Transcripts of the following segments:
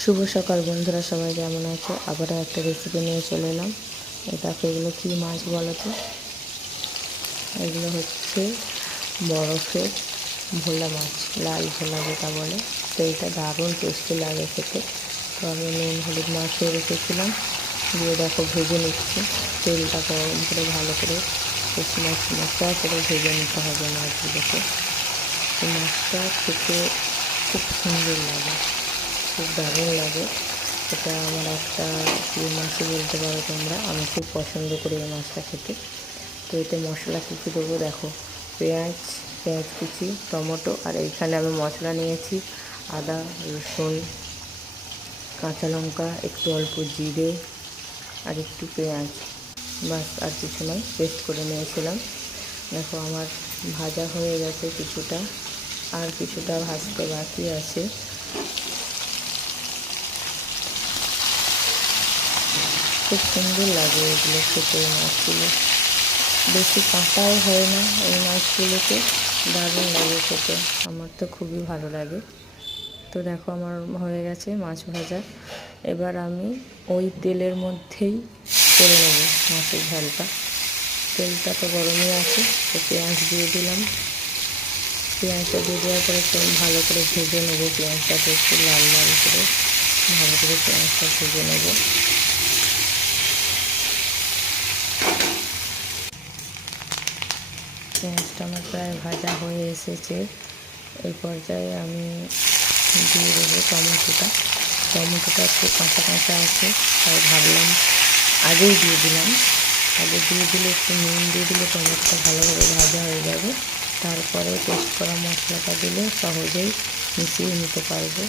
শুভ সকাল বন্ধুরা, সবাই কেমন আছে? আবারও একটা রেসিপি নিয়ে চলে এলাম। দেখো, এগুলো কী মাছ বলো তো? এগুলো হচ্ছে বরফের ভোলা মাছ, লাল ভোলা যেটা বলে, সেইটা দারুণ টেস্টি লাগে খেতে। তো আমি নুন হলুদ মাখিয়ে রেখেছিলাম, দিয়ে দেখো ভেজে নিচ্ছি। তেলটা গরম করে ভালো করে বেশ মশলা করে ভেজে নিতে হবে মাছগুলোকে। তো মাছটা খেতে খুব সুন্দর লাগে, খুব দারুণ লাগে। এটা আমার একটা প্রিয় মাছই বলতে পারো তোমরা। আমি খুব পছন্দ করি এই মাছটা খেতে। তো এতে মশলা কী কী দেবো দেখো, পেঁয়াজ কুচি, টমেটো, আর এইখানে আমি মশলা নিয়েছি আদা রসুন কাঁচা লঙ্কা, একটু অল্প জিরে আর একটু পেঁয়াজ, বাস আর কিছু নয়, পেস্ট করে নিয়েছিলাম। দেখো আমার ভাজা হয়ে গেছে কিছুটা, আর কিছুটা ভাজতে বাকি আছে। খুব সুন্দর লাগে এগুলো খেতে। এই মাছগুলো বেশি কাঁটাও হয় না, এই মাছগুলোকে দারুণ লাগে খেতে। আমার তো খুবই ভালো লাগে। তো দেখো আমার হয়ে গেছে মাছ ভাজা। এবার আমি ওই তেলের মধ্যেই করে নেব মাছের ঝালটা। তেলটা তো গরমই আছে, তো পেঁয়াজ দিয়ে দিলাম। পেঁয়াজটা দিয়ে দেওয়ার পরে একটু ভালো করে ভেজে নেবো। পেঁয়াজটাকে একটু লাল লাল করে ভালো করে পেঁয়াজটা ভেজে নেবো। পেঁয়াজটা আমার প্রায় ভাজা হয়ে এসেছে। এই পর্যায়ে আমি দিয়ে দেবো টমেটোটা একটু কাঁচা কাঁচা আছে, তাই ভাবলাম আগেই দিয়ে দিলাম। আগে দিয়ে দিলে একটু নুন দিয়ে দিলে টমেটোটা ভালোভাবে ভাজা হয়ে যাবে। তারপরে পেস্ট করা মশলাটা দিলে সহজেই মিশিয়ে নিতে পারবো।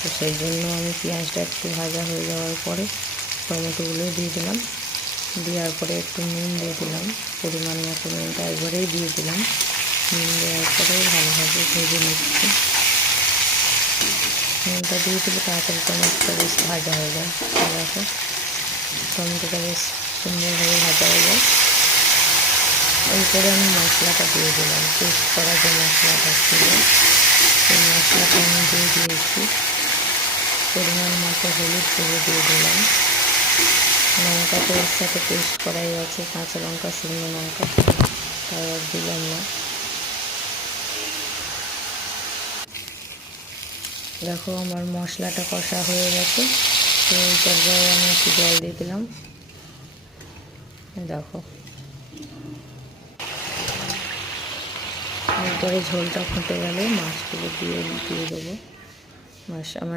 তো সেই জন্য আমি পেঁয়াজটা একটু ভাজা হয়ে যাওয়ার পরে টমেটোগুলো দিয়ে দিলাম। দেওয়ার পরে একটু নুন দিয়ে দিলাম, পরিমাণ মতো নুনটা একবারেই দিয়ে দিলাম। নুন দেওয়ার পরে ভালোভাবে ভেজে নিচ্ছি। নুনটা দিয়ে দিলে তাড়াতাড়ি টমেটোটা বেশ ভাজা হয়ে যায়। দেখো টমেটোটা বেশ সুন্দরভাবে ভাজা হয়ে যায়। এরপরে আমি মশলাটা দিয়ে দিলাম, পেস্ট করা যে মশলাটা ছিল সেই মশলাটা আমি দিয়ে দিয়েছি। পরিমাণ মতো হলুদ দিয়ে দিলাম। লঙ্কা তো এর সাথে পেস্ট করাই আছে, কাঁচা লঙ্কা শুকনো লঙ্কা, তাই আর দিলাম না। দেখো আমার মশলাটা কষা হয়ে গেছে। তো এই পর্যায়ে আমি একটু জল দিয়ে দিলাম। দেখো এরপরে ঝোলটা ফুটে গেলে মাছগুলো দিয়ে দেবো। মাছ আমার